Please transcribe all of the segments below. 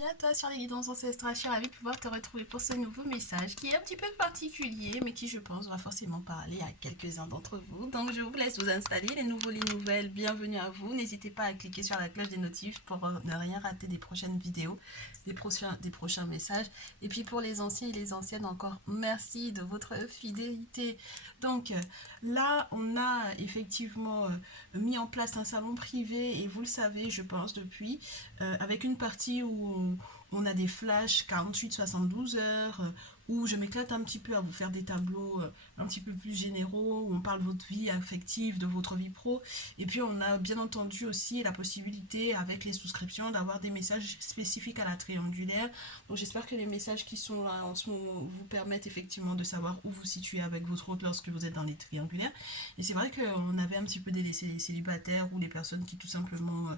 bienvenue à toi sur les guidances ancestrales. Je suis ravie de pouvoir te retrouver pour ce nouveau message qui est un petit peu particulier, mais qui, je pense, va forcément parler à quelques-uns d'entre vous. Donc, je vous laisse vous installer. Les nouveaux, les nouvelles, bienvenue à vous. N'hésitez pas à cliquer sur la cloche des notifs pour ne rien rater des prochaines vidéos, des prochains messages. Et puis, pour les anciens et les anciennes, encore merci de votre fidélité. Donc, là, on a effectivement mis en place un salon privé, et vous le savez, je pense, depuis, avec une partie où on a des flashs 48-72 heures, où je m'éclate un petit peu à vous faire des tableaux un petit peu plus généraux, où on parle de votre vie affective, de votre vie pro. Et puis on a bien entendu aussi la possibilité avec les souscriptions d'avoir des messages spécifiques à la triangulaire. Donc j'espère que les messages qui sont là en ce moment vous permettent effectivement de savoir où vous situez avec votre hôte lorsque vous êtes dans les triangulaires. Et c'est vrai qu'on avait un petit peu délaissé les célibataires ou les personnes qui tout simplement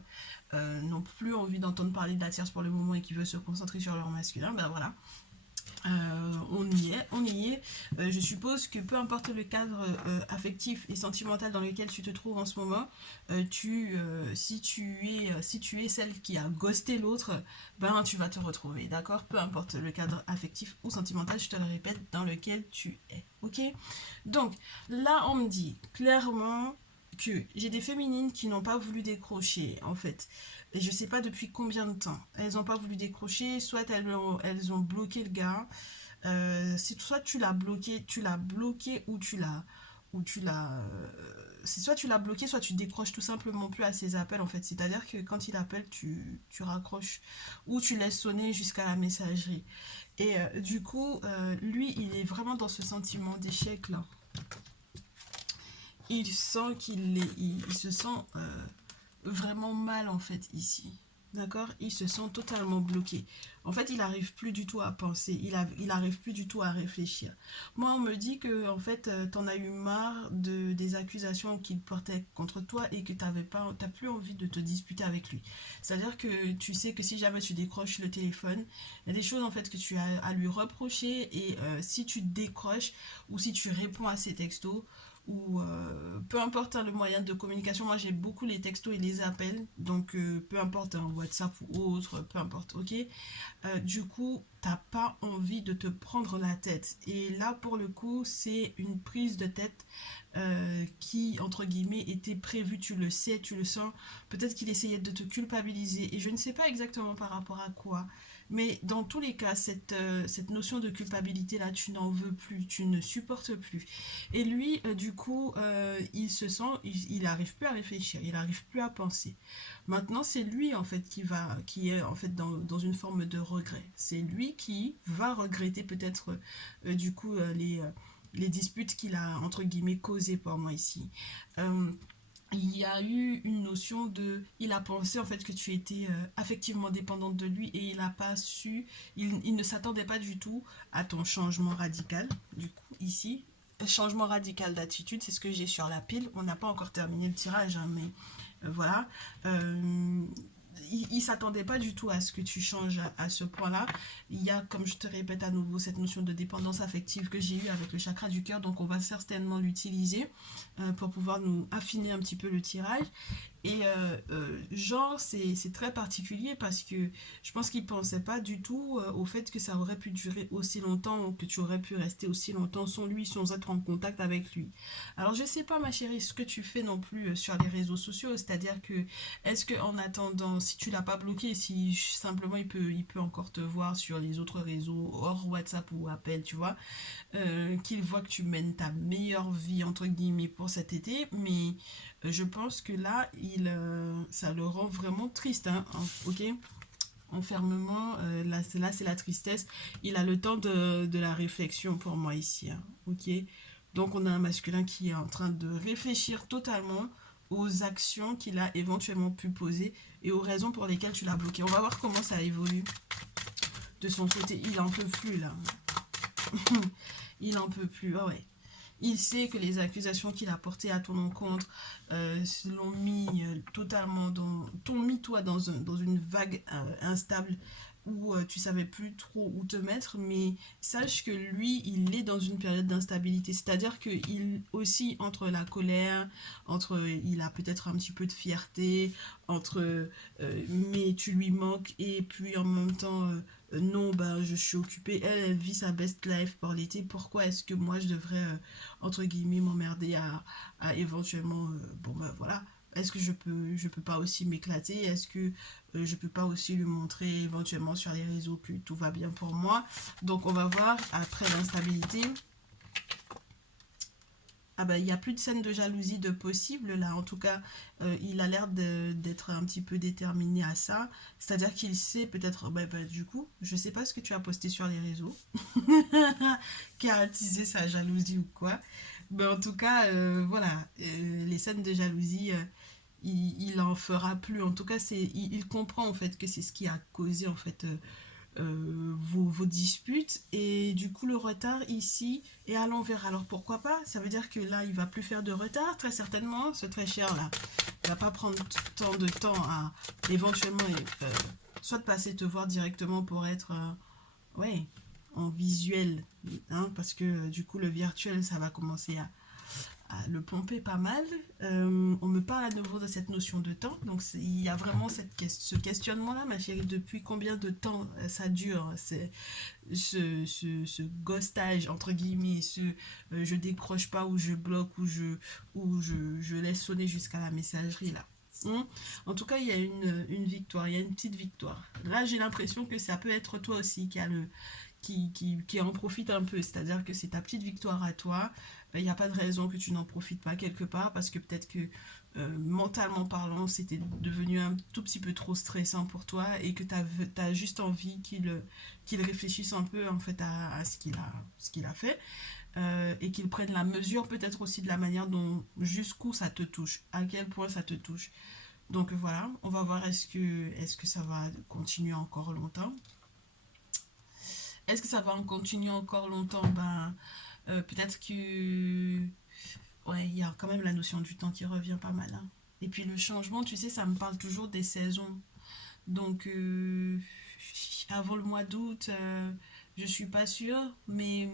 n'ont plus envie d'entendre parler de la tierce pour le moment et qui veulent se concentrer sur leur masculin. Ben voilà, on y est, on y est. Je suppose que peu importe le cadre affectif et sentimental dans lequel tu te trouves en ce moment, si tu es celle qui a ghosté l'autre, ben tu vas te retrouver, d'accord? Peu importe le cadre affectif ou sentimental, je te le répète, dans lequel tu es, ok? Donc là, on me dit clairement que j'ai des féminines qui n'ont pas voulu décrocher, en fait. Et je sais pas depuis combien de temps. Elles n'ont pas voulu décrocher, soit elles ont bloqué le gars. Soit tu l'as bloqué c'est soit tu l'as bloqué, soit tu décroches tout simplement plus à ses appels en fait. C'est-à-dire que quand il appelle, tu raccroches ou tu laisses sonner jusqu'à la messagerie. Et du coup, lui, il est vraiment dans ce sentiment d'échec là. Il se sent vraiment mal en fait ici. D'accord? Il se sent totalement bloqué. En fait, il n'arrive plus du tout à penser. Il arrive plus du tout à réfléchir. Moi, on me dit que en fait, t'en as eu marre des accusations qu'il portait contre toi et que t'as plus envie de te disputer avec lui. C'est-à-dire que tu sais que si jamais tu décroches le téléphone, il y a des choses en fait que tu as à lui reprocher et si tu décroches ou si tu réponds à ses textos, ou peu importe hein, le moyen de communication, moi j'ai beaucoup les textos et les appels, donc peu importe hein, WhatsApp ou autre, peu importe, ok. Du coup, t'as pas envie de te prendre la tête. Et là, pour le coup, c'est une prise de tête qui, entre guillemets, était prévue. Tu le sais, tu le sens. Peut-être qu'il essayait de te culpabiliser. Et je ne sais pas exactement par rapport à quoi. Mais dans tous les cas, cette notion de culpabilité-là, tu n'en veux plus, tu ne supportes plus. Et lui, du coup, il se sent, il arrive plus à réfléchir, il arrive plus à penser. Maintenant, c'est lui en fait qui est en fait dans une forme de regret. C'est lui qui va regretter peut-être du coup les disputes qu'il a entre guillemets causées pour moi ici. Euh, il y a eu une notion de, il a pensé en fait que tu étais affectivement dépendante de lui et il n'a pas su, il ne s'attendait pas du tout à ton changement radical. Du coup, ici, changement radical d'attitude, c'est ce que j'ai sur la pile. On n'a pas encore terminé le tirage, hein, mais voilà. Euh, il s'attendait pas du tout à ce que tu changes à ce point-là. Il y a, comme je te répète à nouveau, cette notion de dépendance affective que j'ai eue avec le chakra du cœur, donc on va certainement l'utiliser pour pouvoir nous affiner un petit peu le tirage. Et genre, c'est très particulier parce que je pense qu'il pensait pas du tout au fait que ça aurait pu durer aussi longtemps, que tu aurais pu rester aussi longtemps sans lui, sans être en contact avec lui. Alors, je sais pas, ma chérie, ce que tu fais non plus sur les réseaux sociaux, c'est-à-dire que, est-ce que en attendant, si tu l'as pas bloqué, si simplement il peut encore te voir sur les autres réseaux, hors WhatsApp ou appel, tu vois, qu'il voit que tu mènes ta meilleure vie entre guillemets pour cet été, mais je pense que là ça le rend vraiment triste hein, ok, enfermement, là c'est la tristesse, il a le temps de la réflexion pour moi ici hein, ok. Donc on a un masculin qui est en train de réfléchir totalement aux actions qu'il a éventuellement pu poser et aux raisons pour lesquelles tu l'as bloqué. On va voir comment ça évolue de son côté. Il en peut plus là. Il en peut plus, ah ouais. Il sait que les accusations qu'il a portées à ton encontre l'ont mis totalement t'ont mis toi dans une vague instable où tu savais plus trop où te mettre, mais sache que lui, il est dans une période d'instabilité. C'est-à-dire qu'il aussi entre la colère, il a peut-être un petit peu de fierté, mais tu lui manques, et puis en même temps, non, bah, je suis occupée. Elle vit sa best life pour l'été. Pourquoi est-ce que moi, je devrais, entre guillemets, m'emmerder à éventuellement, bon, bah voilà. Est-ce que je peux pas aussi m'éclater? Est-ce que je peux pas aussi lui montrer éventuellement sur les réseaux que tout va bien pour moi? Donc on va voir après l'instabilité. Ah bah il n'y a plus de scène de jalousie de possible là. En tout cas, il a l'air d'être un petit peu déterminé à ça. C'est-à-dire qu'il sait peut-être, du coup, je sais pas ce que tu as posté sur les réseaux qui a attisé sa jalousie ou quoi. Mais en tout cas, voilà, les scènes de jalousie, il en fera plus. En tout cas, il comprend en fait que c'est ce qui a causé en fait vos disputes, et du coup le retard ici est à l'envers. Alors pourquoi pas? Ça veut dire que là il va plus faire de retard, très certainement. Ce très cher là, il va pas prendre tant de temps à éventuellement soit de passer te voir directement pour être ouais, en visuel, hein, parce que du coup le virtuel ça va commencer à le pomper pas mal. On me parle à nouveau de cette notion de temps. Donc il y a vraiment ce questionnement-là, ma chérie, depuis combien de temps ça dure, ce ghostage, entre guillemets, je décroche pas, ou je bloque, je laisse sonner jusqu'à la messagerie là. En tout cas, il y a une victoire, il y a une petite victoire. Là, j'ai l'impression que ça peut être toi aussi qui en profite un peu. C'est-à-dire que c'est ta petite victoire à toi. Il n'y a pas de raison que tu n'en profites pas quelque part, parce que peut-être que mentalement parlant, c'était devenu un tout petit peu trop stressant pour toi, et que tu as juste envie qu'il réfléchisse un peu en fait à ce qu'il a fait, et qu'il prenne la mesure peut-être aussi de la manière dont, jusqu'où ça te touche, à quel point ça te touche. Donc voilà, on va voir est-ce que ça va continuer encore longtemps. Est-ce que ça va en continuer encore longtemps? Peut-être que ouais, il y a quand même la notion du temps qui revient pas mal, hein. Et puis le changement, tu sais, ça me parle toujours des saisons. Donc, avant le mois d'août, je suis pas sûre, mais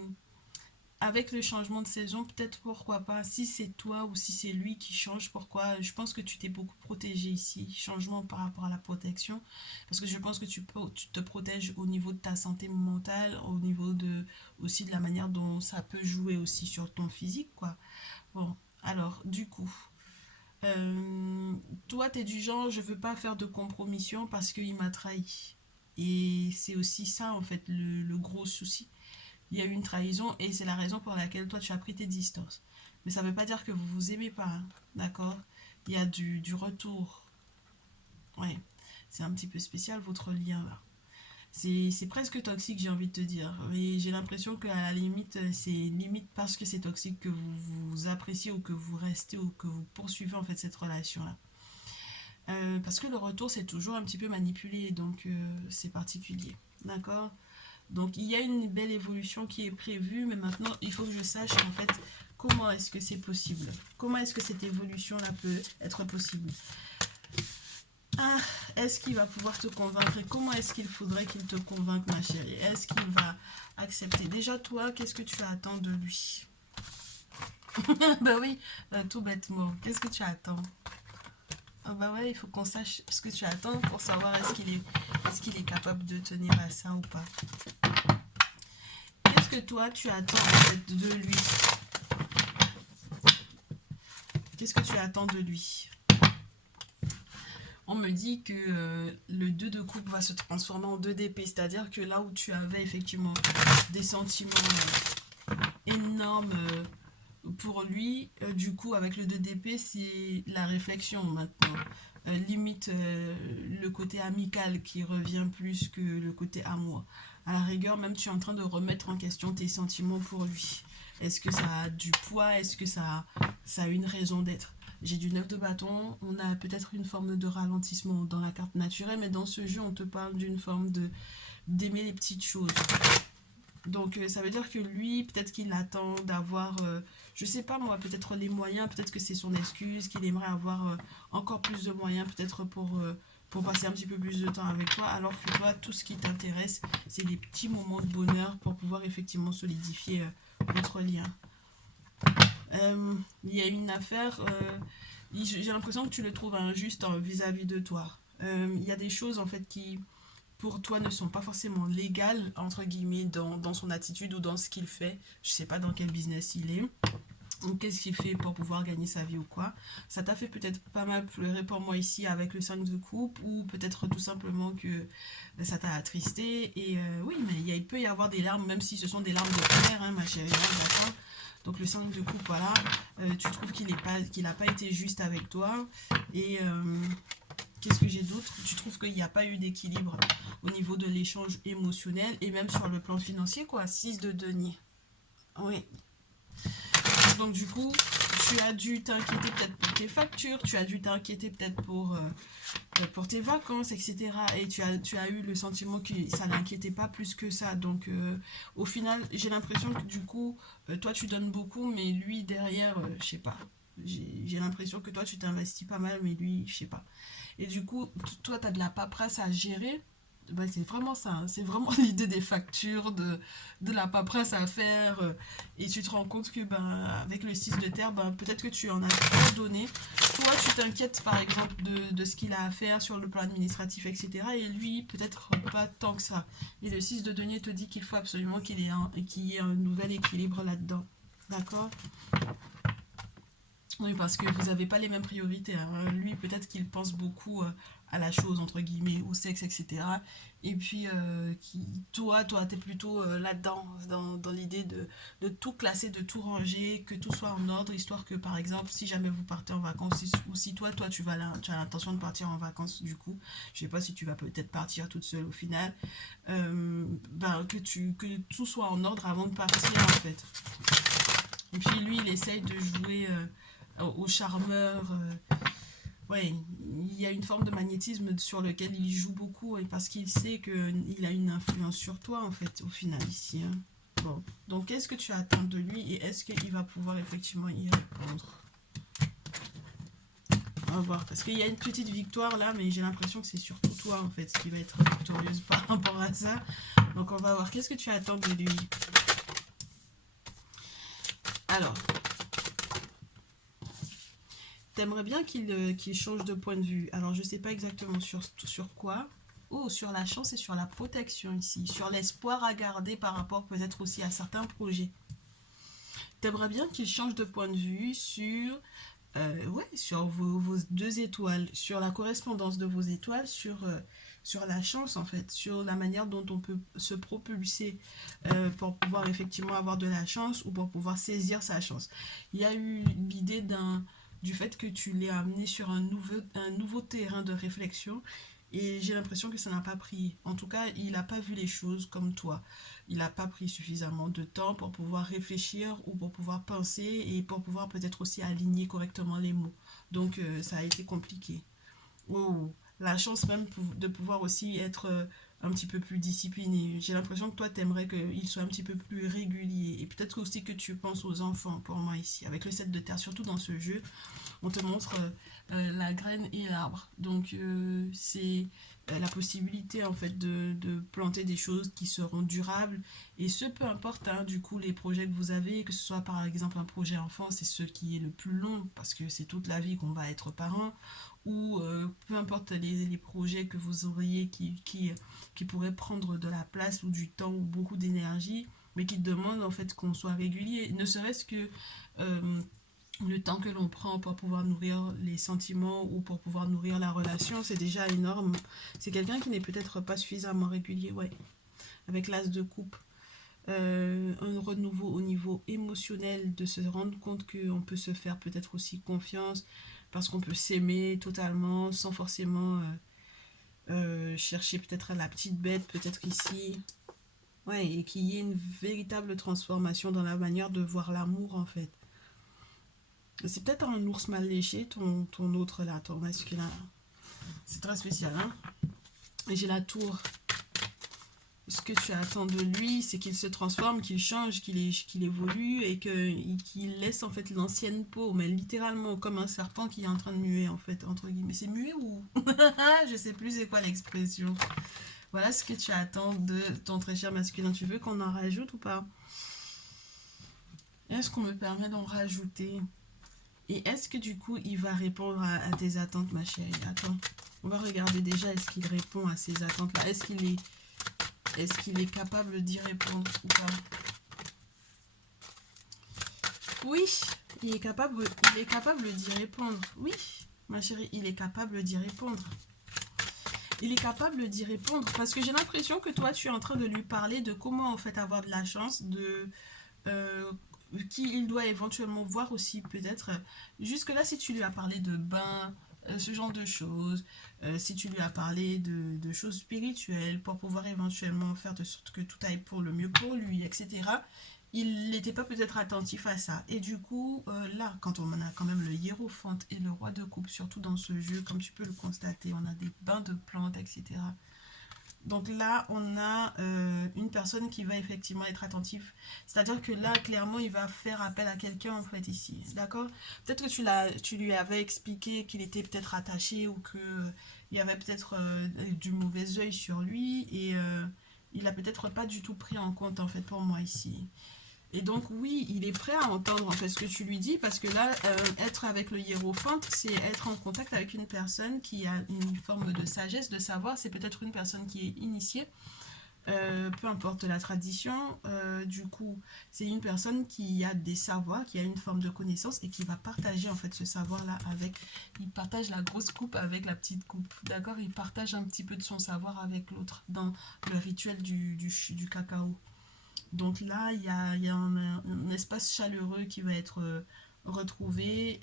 avec le changement de saison, peut-être pourquoi pas. Si c'est toi ou si c'est lui qui change, pourquoi? Je pense que tu t'es beaucoup protégé ici. Changement par rapport à la protection. Parce que je pense que tu te protèges au niveau de ta santé mentale, au niveau aussi de la manière dont ça peut jouer aussi sur ton physique, quoi. Bon, alors, du coup, euh, toi, t'es du genre, je veux pas faire de compromission parce qu'il m'a trahi. Et c'est aussi ça, en fait, le gros souci. Il y a eu une trahison, et c'est la raison pour laquelle toi, tu as pris tes distances. Mais ça veut pas dire que vous vous aimez pas, hein, d'accord? Il y a du retour. Ouais, c'est un petit peu spécial, votre lien, là. C'est presque toxique, j'ai envie de te dire. Et j'ai l'impression qu'à la limite, c'est limite parce que c'est toxique que vous appréciez, ou que vous restez, ou que vous poursuivez en fait cette relation-là. Parce que le retour, c'est toujours un petit peu manipulé, donc c'est particulier. D'accord? Donc il y a une belle évolution qui est prévue, mais maintenant il faut que je sache en fait comment est-ce que c'est possible. Comment est-ce que cette évolution-là peut être possible? Ah, est-ce qu'il va pouvoir te convaincre, et comment est-ce qu'il faudrait qu'il te convainque, ma chérie? Est-ce qu'il va accepter? Déjà, toi, qu'est-ce que tu attends de lui? Bah oui, tout bêtement. Qu'est-ce que tu attends? Ah bah ouais, il faut qu'on sache ce que tu attends pour savoir est-ce qu'il est capable de tenir à ça ou pas. Qu'est-ce que toi, tu attends en fait de lui? Qu'est-ce que tu attends de lui? On me dit que le 2 de coupe va se transformer en 2 d'épée, c'est-à-dire que là où tu avais effectivement des sentiments énormes pour lui, du coup avec le 2 d'épée, c'est la réflexion maintenant. Limite le côté amical qui revient plus que le côté amour. À la rigueur, même tu es en train de remettre en question tes sentiments pour lui. Est-ce que ça a du poids? Est-ce que ça a une raison d'être? J'ai du 9 de bâton, on a peut-être une forme de ralentissement dans la carte naturelle, mais dans ce jeu, on te parle d'une forme d'aimer les petites choses. Donc ça veut dire que lui, peut-être qu'il attend d'avoir, je sais pas moi, peut-être les moyens, peut-être que c'est son excuse, qu'il aimerait avoir encore plus de moyens, peut-être pour pour passer un petit peu plus de temps avec toi, alors que toi, tout ce qui t'intéresse, c'est les petits moments de bonheur pour pouvoir effectivement solidifier votre lien. Il y a une affaire, j'ai l'impression que tu le trouves injuste vis-à-vis de toi. Il y a des choses en fait qui, pour toi, ne sont pas forcément légales, entre guillemets, dans son attitude ou dans ce qu'il fait. Je sais pas dans quel business il est. Ou qu'est-ce qu'il fait pour pouvoir gagner sa vie ou quoi. Ça t'a fait peut-être pas mal pleurer pour moi ici avec le 5 de coupe, ou peut-être tout simplement que ça t'a attristé. Et oui, mais il peut y avoir des larmes, même si ce sont des larmes de colère, hein, ma chérie, hein, d'accord. Donc le 5 de coupe, voilà, tu trouves qu'il n'a pas été juste avec toi. Et qu'est-ce que j'ai d'autre? Tu trouves qu'il n'y a pas eu d'équilibre au niveau de l'échange émotionnel et même sur le plan financier, quoi. 6 de denier. Oui. Donc du coup, tu as dû t'inquiéter peut-être pour tes factures, tu as dû t'inquiéter peut-être pour tes vacances, etc. Et tu as eu le sentiment que ça n'inquiétait pas plus que ça. Donc au final, j'ai l'impression que du coup, toi tu donnes beaucoup, mais lui derrière, je sais pas. J'ai l'impression que toi tu t'investis pas mal, mais lui, je sais pas. Et du coup, toi tu as de la paperasse à gérer. Bah, c'est vraiment ça, hein. C'est vraiment l'idée des factures, de la paperasse à faire. Et tu te rends compte que ben, avec le 6 de terre, ben, peut-être que tu en as trop donné. Toi, tu t'inquiètes par exemple de ce qu'il a à faire sur le plan administratif, etc. Et lui, peut-être pas tant que ça. Et le 6 de denier te dit qu'il faut absolument qu'il y ait un nouvel équilibre là-dedans. D'accord? Oui, parce que vous n'avez pas les mêmes priorités, hein. Lui, peut-être qu'il pense beaucoup à la chose, entre guillemets, au sexe, etc. Et puis, toi, t'es plutôt là-dedans, dans l'idée de tout classer, de tout ranger, que tout soit en ordre, histoire que, par exemple, si jamais vous partez en vacances, ou si toi, tu as l'intention de partir en vacances, du coup, je sais pas si tu vas peut-être partir toute seule au final, ben, que tout soit en ordre avant de partir, en fait. Et puis, lui, il essaye de jouer au charmeur. Ouais, il y a une forme de magnétisme sur lequel il joue beaucoup et parce qu'il sait qu'il a une influence sur toi en fait au final ici, hein. Bon, donc qu'est-ce que tu attends de lui et est-ce qu'il va pouvoir effectivement y répondre? On va voir, parce qu'il y a une petite victoire là, mais j'ai l'impression que c'est surtout toi en fait qui va être victorieuse par rapport à ça. Donc on va voir, qu'est-ce que tu attends de lui? Alors, t'aimerais bien qu'il change de point de vue. Alors, je sais pas exactement sur quoi. Oh, sur la chance et sur la protection ici. Sur l'espoir à garder par rapport peut-être aussi à certains projets. T'aimerais bien qu'il change de point de vue sur vos deux étoiles, sur la correspondance de vos étoiles, sur la chance en fait, sur la manière dont on peut se propulser pour pouvoir effectivement avoir de la chance ou pour pouvoir saisir sa chance. Il y a eu l'idée du fait que tu l'aies amené sur un nouveau terrain de réflexion et j'ai l'impression que ça n'a pas pris. En tout cas, il n'a pas vu les choses comme toi. Il n'a pas pris suffisamment de temps pour pouvoir réfléchir ou pour pouvoir penser et pour pouvoir peut-être aussi aligner correctement les mots. Donc, ça a été compliqué. Oh, la chance même de pouvoir aussi être un petit peu plus discipliné. J'ai l'impression que toi, t'aimerais qu'il soit un petit peu plus régulier. Et peut-être aussi que tu penses aux enfants pour moi ici. Avec le 7 de terre, surtout dans ce jeu, on te montre la graine et l'arbre. Donc c'est la possibilité en fait de planter des choses qui seront durables et ce peu importe hein, du coup les projets que vous avez, que ce soit par exemple un projet enfant, c'est ce qui est le plus long parce que c'est toute la vie qu'on va être parent ou peu importe les projets que vous auriez qui pourraient prendre de la place ou du temps ou beaucoup d'énergie mais qui demandent en fait qu'on soit régulier, ne serait-ce que le temps que l'on prend pour pouvoir nourrir les sentiments ou pour pouvoir nourrir la relation, c'est déjà énorme. C'est quelqu'un qui n'est peut-être pas suffisamment régulier, ouais. Avec l'as de coupe, un renouveau au niveau émotionnel, de se rendre compte qu'on peut se faire peut-être aussi confiance, parce qu'on peut s'aimer totalement sans forcément chercher peut-être la petite bête, peut-être ici. Ouais, et qu'il y ait une véritable transformation dans la manière de voir l'amour en fait. C'est peut-être un ours mal léché, ton autre là, ton masculin. C'est très spécial, hein. Et j'ai la tour. ce que tu attends de lui, c'est qu'il se transforme, qu'il change, qu'il évolue et qu'il laisse en fait l'ancienne peau, mais littéralement comme un serpent qui est en train de muer en fait, entre guillemets. C'est muet ou... Je sais plus c'est quoi l'expression. Voilà ce que tu attends de ton très cher masculin. Tu veux qu'on en rajoute ou pas? Est-ce qu'on me permet d'en rajouter? Et est-ce que du coup, il va répondre à tes attentes, ma chérie? Attends, on va regarder déjà, est-ce qu'il répond à ces attentes-là? Est-ce qu'il est capable d'y répondre ou pas? Oui, il est capable d'y répondre. Oui, ma chérie, il est capable d'y répondre. Il est capable d'y répondre parce que j'ai l'impression que toi, tu es en train de lui parler de comment en fait avoir de la chance, de qui il doit éventuellement voir aussi peut-être. Jusque-là, si tu lui as parlé de bain, ce genre de choses, si tu lui as parlé de choses spirituelles pour pouvoir éventuellement faire de sorte que tout aille pour le mieux pour lui, etc., il n'était pas peut-être attentif à ça. Et du coup, là, quand on a quand même le hiérophante et le roi de coupe, surtout dans ce jeu, comme tu peux le constater, on a des bains de plantes, etc. Donc là, on a une personne qui va effectivement être attentive. C'est-à-dire que là, clairement, il va faire appel à quelqu'un, en fait, ici. D'accord? Peut-être que tu lui avais expliqué qu'il était peut-être attaché ou que il y avait peut-être du mauvais œil sur lui et il a peut-être pas du tout pris en compte, en fait, pour moi, ici. Et donc oui, il est prêt à entendre en fait ce que tu lui dis parce que là, être avec le hiérophante, c'est être en contact avec une personne qui a une forme de sagesse, de savoir. C'est peut-être une personne qui est initiée, peu importe la tradition. Du coup, c'est une personne qui a des savoirs, qui a une forme de connaissance et qui va partager en fait ce savoir-là avec. Il partage la grosse coupe avec la petite coupe, d'accord? Il partage un petit peu de son savoir avec l'autre dans le rituel du cacao. Donc là, il y a un espace chaleureux qui va être retrouvé,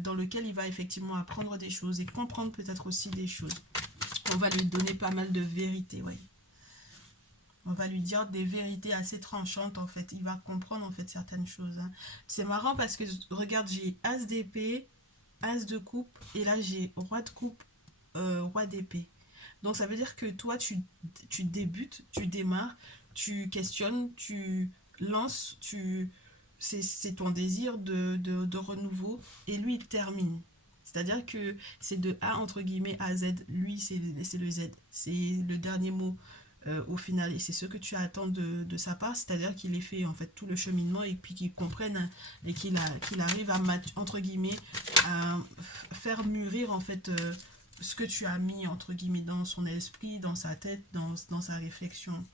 dans lequel il va effectivement apprendre des choses et comprendre peut-être aussi des choses. On va lui donner pas mal de vérités, ouais. On va lui dire des vérités assez tranchantes, en fait. Il va comprendre, en fait, certaines choses. Hein. C'est marrant parce que, regarde, j'ai As d'épée, As de coupe, et là, j'ai Roi de coupe, Roi d'épée. Donc ça veut dire que toi, tu débutes, tu démarres, tu questionnes, tu lances, c'est ton désir de renouveau, et lui, il termine. C'est-à-dire que c'est de A entre guillemets à Z, lui, c'est le Z. C'est le dernier mot au final, et c'est ce que tu attends de sa part, c'est-à-dire qu'il ait fait en fait tout le cheminement et puis qu'il comprenne et qu'il arrive à, entre guillemets, à faire mûrir en fait ce que tu as mis entre guillemets dans son esprit, dans sa tête, dans sa réflexion.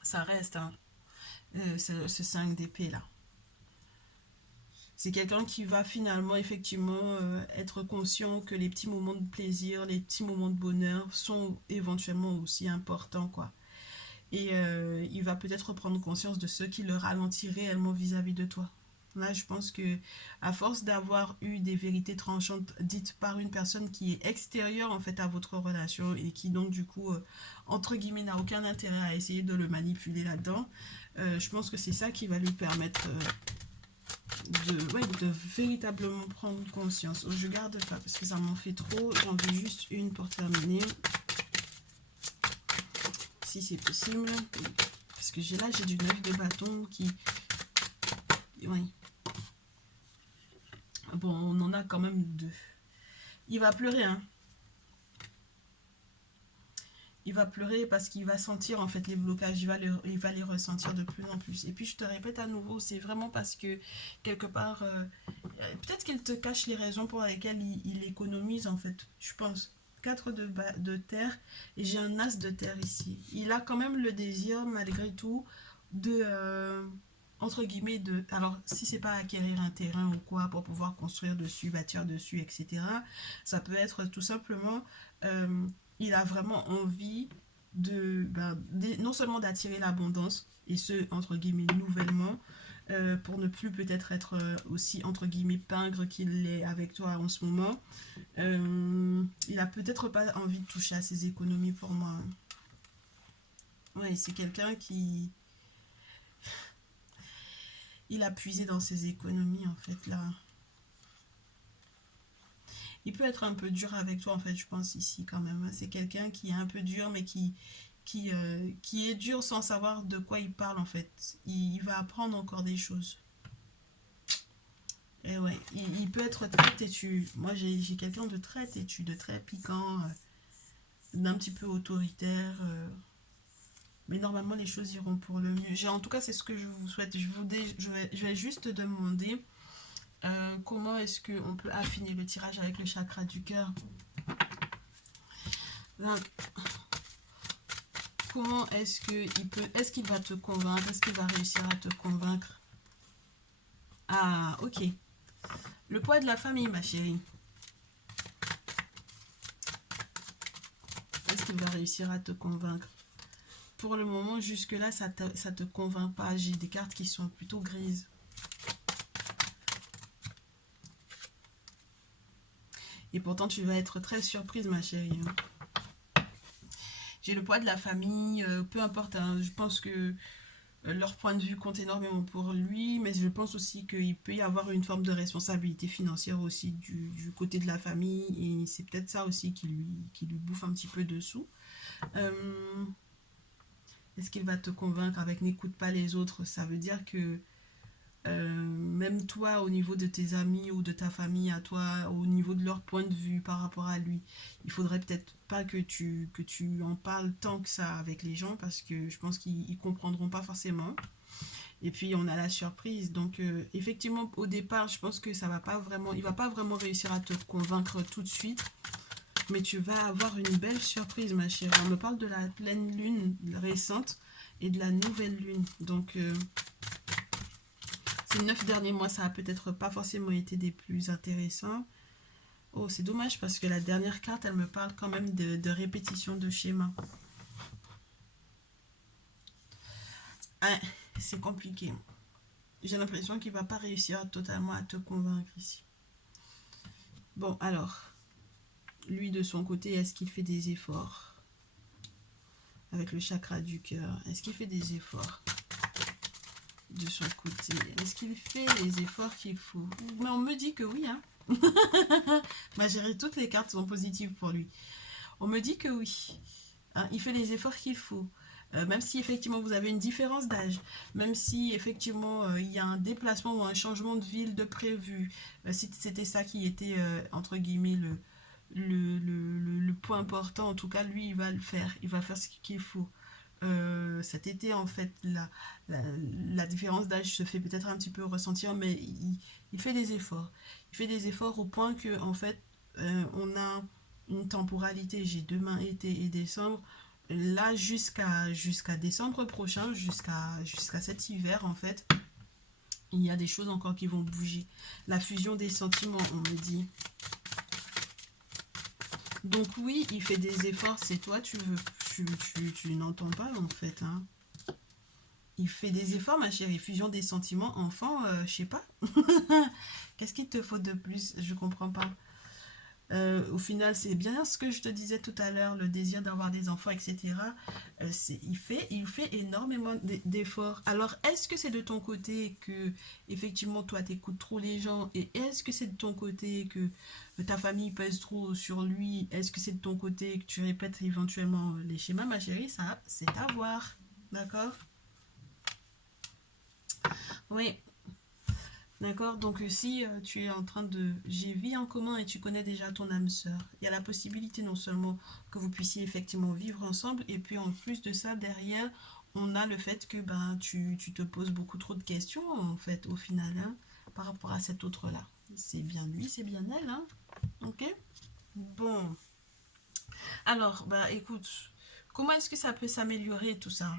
Ça reste, hein, ce 5 d'épée là. C'est quelqu'un qui va finalement effectivement être conscient que les petits moments de plaisir, les petits moments de bonheur sont éventuellement aussi importants, quoi. Et il va peut-être prendre conscience de ce qui le ralentit réellement vis-à-vis de toi. Là, je pense que à force d'avoir eu des vérités tranchantes dites par une personne qui est extérieure en fait à votre relation et qui donc du coup entre guillemets n'a aucun intérêt à essayer de le manipuler là-dedans, je pense que c'est ça qui va lui permettre de véritablement prendre conscience. Je garde pas parce que ça m'en fait trop. J'en veux juste une pour terminer. Si c'est possible. Parce que j'ai du 9 de bâton qui... Oui. Bon, on en a quand même deux. Il va pleurer, hein. Il va pleurer parce qu'il va sentir en fait les blocages, il va les ressentir de plus en plus. Et puis je te répète à nouveau, c'est vraiment parce que quelque part, peut-être qu'il te cache les raisons pour lesquelles il économise en fait, je pense. 4 de terre et j'ai un as de terre ici. Il a quand même le désir malgré tout de... entre guillemets de... Alors si c'est pas acquérir un terrain ou quoi pour pouvoir construire dessus, bâtir dessus, etc. Ça peut être tout simplement... il a vraiment envie non seulement d'attirer l'abondance, et ce, entre guillemets, nouvellement, pour ne plus peut-être être aussi, entre guillemets, pingre qu'il l'est avec toi en ce moment. Il a peut-être pas envie de toucher à ses économies pour moi. Ouais, c'est quelqu'un qui... Il a puisé dans ses économies, en fait, là. Il peut être un peu dur avec toi, en fait, je pense, ici, quand même. C'est quelqu'un qui est un peu dur, mais qui qui est dur sans savoir de quoi il parle en fait. Il va apprendre encore des choses. Et ouais, il peut être très têtu. Moi, j'ai quelqu'un de très têtu, de très piquant, d'un petit peu autoritaire. Mais normalement, les choses iront pour le mieux. En tout cas, c'est ce que je vous souhaite. Je vais juste demander comment est-ce qu'on peut affiner le tirage avec le chakra du cœur. Donc, comment est-ce qu'il va te convaincre? Est-ce qu'il va réussir à te convaincre? Ah, ok. Le poids de la famille, ma chérie. Est-ce qu'il va réussir à te convaincre? Pour le moment, jusque-là, ça te convainc pas. J'ai des cartes qui sont plutôt grises. Et pourtant, tu vas être très surprise, ma chérie. J'ai le poids de la famille, peu importe. Hein, je pense que leur point de vue compte énormément pour lui, mais je pense aussi qu'il peut y avoir une forme de responsabilité financière aussi du côté de la famille, et c'est peut-être ça aussi qui lui bouffe un petit peu dessous. Est-ce qu'il va te convaincre avec n'écoute pas les autres? Ça veut dire que même toi, au niveau de tes amis ou de ta famille à toi, au niveau de leur point de vue par rapport à lui, il faudrait peut-être pas que tu en parles tant que ça avec les gens, parce que je pense qu'ils comprendront pas forcément. Et puis on a la surprise. Donc effectivement, au départ, je pense que ça va pas vraiment, il va pas vraiment réussir à te convaincre tout de suite. Mais tu vas avoir une belle surprise, ma chérie. On me parle de la pleine lune récente et de la nouvelle lune. Donc ces 9 derniers mois, ça a peut-être pas forcément été des plus intéressants. Oh, c'est dommage parce que la dernière carte, elle me parle quand même de répétition de schéma. Ah, c'est compliqué. J'ai l'impression qu'il ne va pas réussir totalement à te convaincre ici. Bon, alors, lui de son côté, est-ce qu'il fait des efforts? Avec le chakra du cœur, est-ce qu'il fait des efforts de son côté? Est-ce qu'il fait les efforts qu'il faut? Mais on me dit que oui, hein. Ma chérie, toutes les cartes sont positives pour lui. On me dit que oui. Hein, il fait les efforts qu'il faut. Même si effectivement vous avez une différence d'âge, même si effectivement il y a un déplacement ou un changement de ville de prévu, si c'était ça qui était entre guillemets le point important, en tout cas lui il va le faire, il va faire ce qu'il faut. Cet été en fait la différence d'âge se fait peut-être un petit peu ressentir, mais il fait des efforts. Il fait des efforts au point que en fait on a une temporalité, j'ai demain été et décembre, là jusqu'à décembre prochain, jusqu'à cet hiver en fait, il y a des choses encore qui vont bouger. La fusion des sentiments, on me dit. Donc oui, il fait des efforts, c'est toi, tu n'entends pas en fait. Hein. Il fait des efforts, ma chérie. Fusion des sentiments, enfant, je sais pas. Qu'est-ce qu'il te faut de plus? Je comprends pas. Au final, c'est bien ce que je te disais tout à l'heure, le désir d'avoir des enfants, etc. Il fait énormément d'efforts. Alors, est-ce que c'est de ton côté que, effectivement, toi, t'écoutes trop les gens? Et est-ce que c'est de ton côté que ta famille pèse trop sur lui? Est-ce que c'est de ton côté que tu répètes éventuellement les schémas, ma chérie? Ça, c'est à voir. D'accord? Oui. D'accord, donc si tu es en train de... J'ai vie en commun et tu connais déjà ton âme sœur, il y a la possibilité non seulement que vous puissiez effectivement vivre ensemble, et puis en plus de ça, derrière, on a le fait que ben, tu te poses beaucoup trop de questions, en fait, au final, hein, par rapport à cet autre-là. C'est bien lui, c'est bien elle, hein. Ok? Bon. Alors, bah écoute, comment est-ce que ça peut s'améliorer tout ça?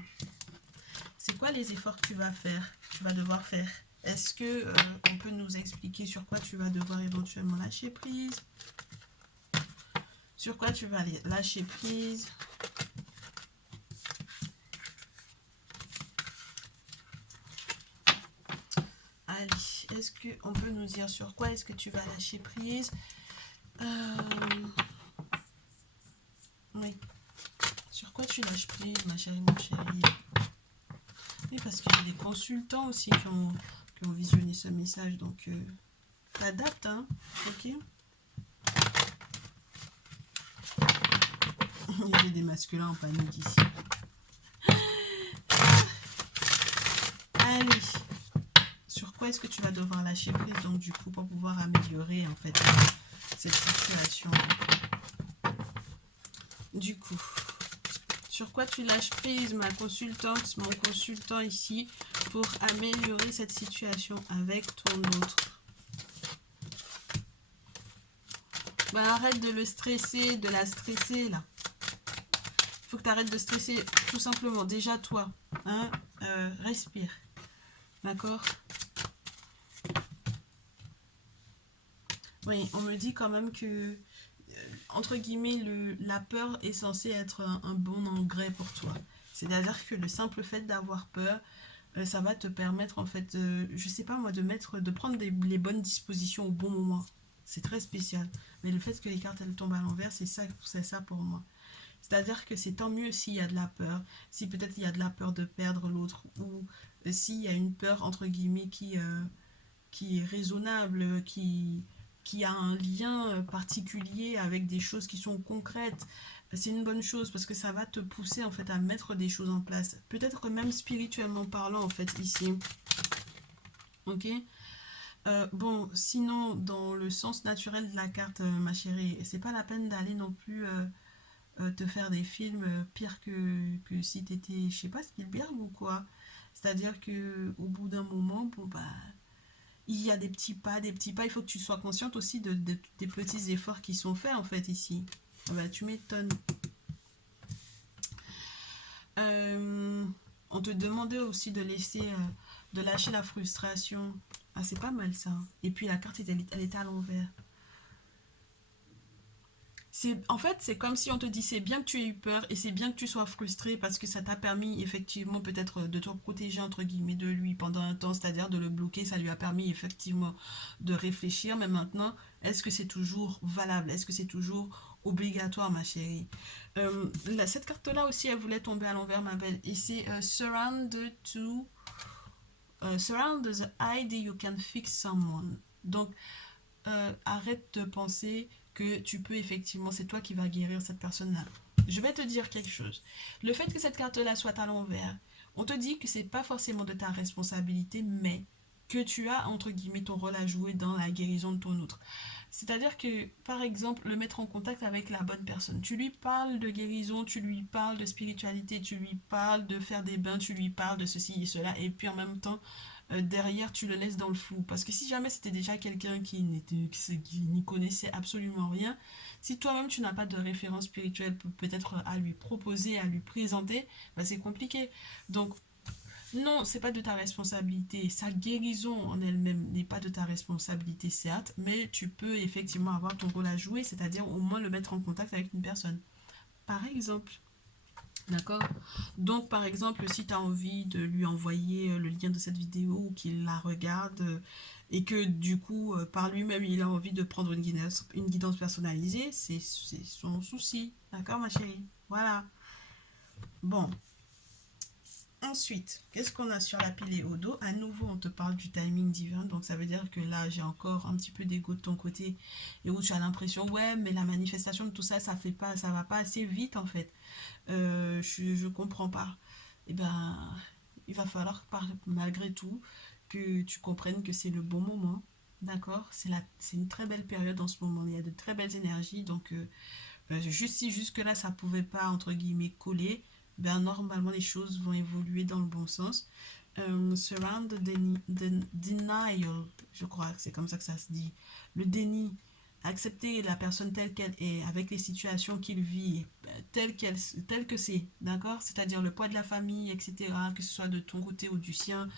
C'est quoi les efforts que tu vas faire, tu vas devoir faire? Est-ce que on peut nous expliquer sur quoi tu vas devoir éventuellement lâcher prise? Sur quoi tu vas aller lâcher prise? Allez, est-ce qu'on peut nous dire sur quoi est-ce que tu vas lâcher prise? Oui. Sur quoi tu lâches prise, ma chérie, mon chéri? Oui, parce qu'il y a des consultants aussi qui ont visionné ce message, donc t'adaptes, hein, ok? Il y a des masculins en panique ici. est-ce que tu vas devoir lâcher prise, donc du coup, pour pouvoir améliorer, en fait, cette situation. Du coup, sur quoi tu lâches prise, ma consultante, mon consultant ici, pour améliorer cette situation avec ton autre? Bah, arrête de le stresser, de la stresser, là. Il faut que tu arrêtes de stresser, tout simplement. Déjà, toi, hein, respire. D'accord? Oui, on me dit quand même que, entre guillemets, la peur est censée être un bon engrais pour toi. C'est-à-dire que le simple fait d'avoir peur, ça va te permettre, en fait, je sais pas moi, de prendre les bonnes dispositions au bon moment. C'est très spécial. Mais le fait que les cartes, elles tombent à l'envers, c'est ça pour moi. C'est-à-dire que c'est tant mieux s'il y a de la peur, si peut-être il y a de la peur de perdre l'autre, ou s'il y a une peur, entre guillemets, qui est raisonnable, qui a un lien particulier avec des choses qui sont concrètes. C'est une bonne chose parce que ça va te pousser en fait à mettre des choses en place. Peut-être même spirituellement parlant en fait ici. Ok. Bon, sinon, dans le sens naturel de la carte, ma chérie, c'est pas la peine d'aller non plus te faire des films pire que si t'étais, je sais pas, Spielberg ou quoi. C'est-à-dire que au bout d'un moment, bon bah, il y a des petits pas, des petits pas. Il faut que tu sois consciente aussi des petits efforts qui sont faits en fait ici. Ah bah, tu m'étonnes. Euh, on te demandait aussi de laisser, de lâcher la frustration. Ah, c'est pas mal ça. Et puis la carte, elle était à l'envers. En fait, c'est comme si on te dit c'est bien que tu aies eu peur et c'est bien que tu sois frustré parce que ça t'a permis effectivement peut-être de te protéger entre guillemets de lui pendant un temps, c'est-à-dire de le bloquer, ça lui a permis effectivement de réfléchir, mais maintenant, est-ce que c'est toujours valable? Est-ce que c'est toujours obligatoire, ma chérie? Cette carte-là aussi, elle voulait tomber à l'envers, ma belle, et c'est surround the idea you can fix someone. Donc, arrête de penser que tu peux effectivement, c'est toi qui vas guérir cette personne-là. Je vais te dire quelque chose. Le fait que cette carte-là soit à l'envers, on te dit que c'est pas forcément de ta responsabilité, mais que tu as, entre guillemets, ton rôle à jouer dans la guérison de ton autre. C'est-à-dire que, par exemple, le mettre en contact avec la bonne personne. Tu lui parles de guérison, tu lui parles de spiritualité, tu lui parles de faire des bains, tu lui parles de ceci et cela, et puis en même temps, derrière, tu le laisses dans le flou. Parce que si jamais c'était déjà quelqu'un qui n'y connaissait absolument rien, si toi-même tu n'as pas de référence spirituelle peut-être à lui proposer, à lui présenter, bah c'est compliqué. Donc, non, c'est pas de ta responsabilité. Sa guérison en elle-même n'est pas de ta responsabilité, certes, mais tu peux effectivement avoir ton rôle à jouer, c'est-à-dire au moins le mettre en contact avec une personne. Par exemple. D'accord? Donc, par exemple, si tu as envie de lui envoyer le lien de cette vidéo ou qu'il la regarde et que du coup, par lui-même, il a envie de prendre une guidance personnalisée, c'est son souci. D'accord, ma chérie? Voilà. Bon. Ensuite, qu'est-ce qu'on a sur la pile et au dos? À nouveau, on te parle du timing divin. Donc, ça veut dire que là, j'ai encore un petit peu d'ego de ton côté et où tu as l'impression, ouais, mais la manifestation de tout ça, ça va pas assez vite en fait. Je comprends pas. Eh ben, il va falloir malgré tout que tu comprennes que c'est le bon moment. D'accord? C'est une très belle période en ce moment. Il y a de très belles énergies. Donc, juste si jusque-là, ça pouvait pas, entre guillemets, coller, ben, normalement, les choses vont évoluer dans le bon sens. Surround denial, je crois que c'est comme ça que ça se dit. Le déni. Accepter la personne telle qu'elle est, avec les situations qu'il vit, telle que c'est, d'accord? C'est-à-dire le poids de la famille, etc., que ce soit de ton côté ou du sien,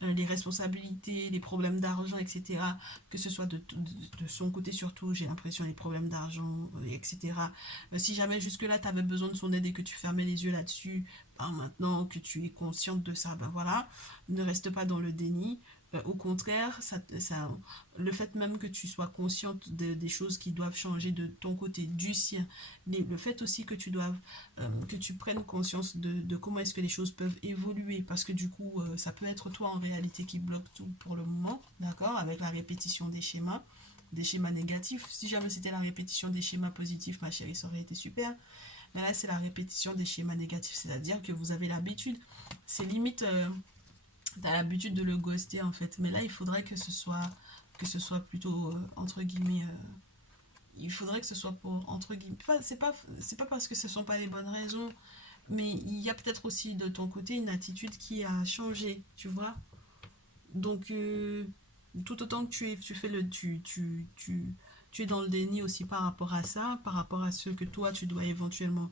les responsabilités, les problèmes d'argent, etc., que ce soit de son côté surtout, j'ai l'impression, les problèmes d'argent, etc. Si jamais jusque-là, tu avais besoin de son aide et que tu fermais les yeux là-dessus, ben maintenant que tu es consciente de ça, ben voilà, ne reste pas dans le déni. Au contraire, le fait même que tu sois consciente des choses qui doivent changer de ton côté, du sien, le fait aussi que tu prennes conscience de comment est-ce que les choses peuvent évoluer, parce que du coup, ça peut être toi en réalité qui bloque tout pour le moment, d'accord, avec la répétition des schémas négatifs. Si jamais c'était la répétition des schémas positifs, ma chérie, ça aurait été super. Mais là, c'est la répétition des schémas négatifs, c'est-à-dire que vous avez l'habitude. C'est limite... tu as l'habitude de le ghoster en fait. Mais là, il faudrait que ce soit plutôt, entre guillemets, il faudrait que ce soit pour, entre guillemets, c'est pas parce que ce sont pas les bonnes raisons, mais il y a peut-être aussi de ton côté une attitude qui a changé, tu vois. Donc, tout autant que tu fais tu es dans le déni aussi par rapport à ça, par rapport à ce que toi, tu dois éventuellement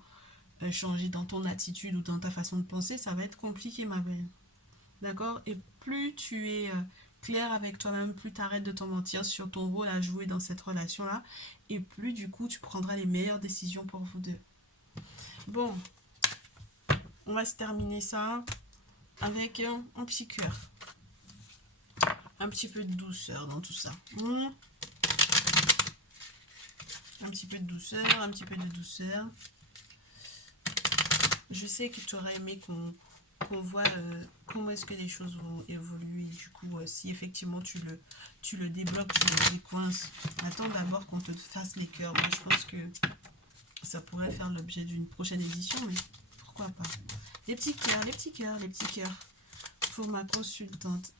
changer dans ton attitude ou dans ta façon de penser, ça va être compliqué, ma belle. D'accord? Et plus tu es clair avec toi-même, plus tu arrêtes de t'en mentir sur ton rôle à jouer dans cette relation-là, et plus du coup, tu prendras les meilleures décisions pour vous deux. Bon, on va se terminer ça avec un petit cœur. Un petit peu de douceur dans tout ça. Un petit peu de douceur, un petit peu de douceur. Je sais que tu aurais aimé qu'on voit comment est-ce que les choses vont évoluer. Du coup, si effectivement tu le débloques, tu le décoinces, attends d'abord qu'on te fasse les cœurs. Moi, je pense que ça pourrait faire l'objet d'une prochaine édition, mais pourquoi pas. Les petits cœurs, les petits cœurs, les petits cœurs. Pour ma consultante.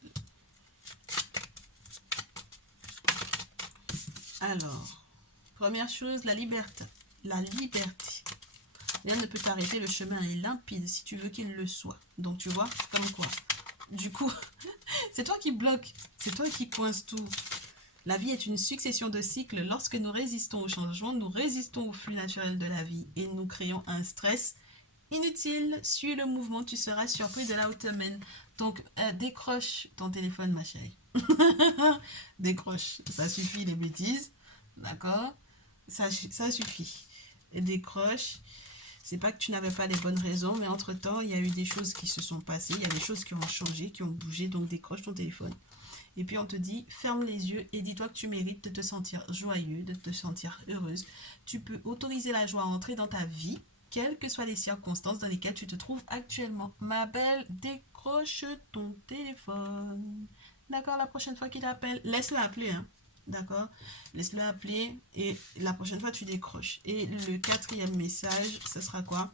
Alors, première chose, la liberté. La liberté. Rien ne peut t'arrêter, le chemin est limpide si tu veux qu'il le soit. Donc tu vois, comme quoi. Du coup, c'est toi qui bloques, c'est toi qui coince tout. La vie est une succession de cycles. Lorsque nous résistons au changement, nous résistons au flux naturel de la vie et nous créons un stress inutile. Suis le mouvement, tu seras surpris de là où te mène. Donc, décroche ton téléphone, ma chérie. Décroche, ça suffit les bêtises. D'accord? Ça suffit. Et décroche. C'est pas que tu n'avais pas les bonnes raisons, mais entre-temps, il y a eu des choses qui se sont passées, il y a des choses qui ont changé, qui ont bougé, donc décroche ton téléphone. Et puis on te dit, ferme les yeux et dis-toi que tu mérites de te sentir joyeux, de te sentir heureuse. Tu peux autoriser la joie à entrer dans ta vie, quelles que soient les circonstances dans lesquelles tu te trouves actuellement. Ma belle, décroche ton téléphone. D'accord, la prochaine fois qu'il appelle, laisse-le appeler, hein. D'accord? Laisse-le appeler et la prochaine fois tu décroches. Et le quatrième message, ce sera quoi?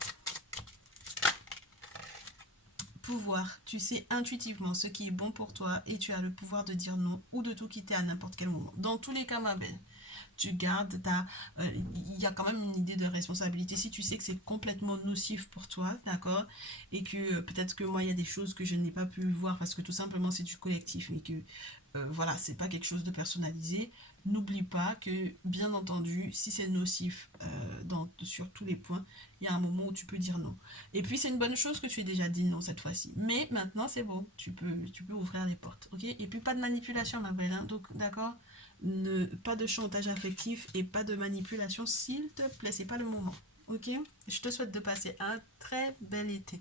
Pouvoir. Tu sais intuitivement ce qui est bon pour toi et tu as le pouvoir de dire non ou de tout quitter à n'importe quel moment. Dans tous les cas, ma belle, tu gardes il y a quand même une idée de responsabilité. Si tu sais que c'est complètement nocif pour toi, d'accord, et que peut-être que moi, il y a des choses que je n'ai pas pu voir parce que tout simplement c'est du collectif, mais que voilà, c'est pas quelque chose de personnalisé. N'oublie pas que, bien entendu, si c'est nocif sur tous les points, il y a un moment où tu peux dire non. Et puis, c'est une bonne chose que tu aies déjà dit non cette fois-ci. Mais maintenant, c'est bon, tu peux ouvrir les portes, ok? Et puis, pas de manipulation, ma belle, hein, donc, d'accord? Pas de chantage affectif et pas de manipulation, s'il te plaît, c'est pas le moment, ok? Je te souhaite de passer un très bel été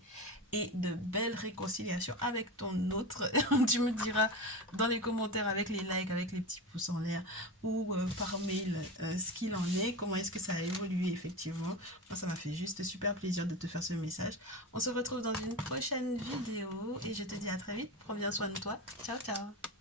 et de belles réconciliations avec ton autre. Tu me diras dans les commentaires avec les likes, avec les petits pouces en l'air ou par mail ce qu'il en est, comment est-ce que ça a évolué effectivement. Moi, ça m'a fait juste super plaisir de te faire ce message. On se retrouve dans une prochaine vidéo et je te dis à très vite. Prends bien soin de toi. Ciao, ciao.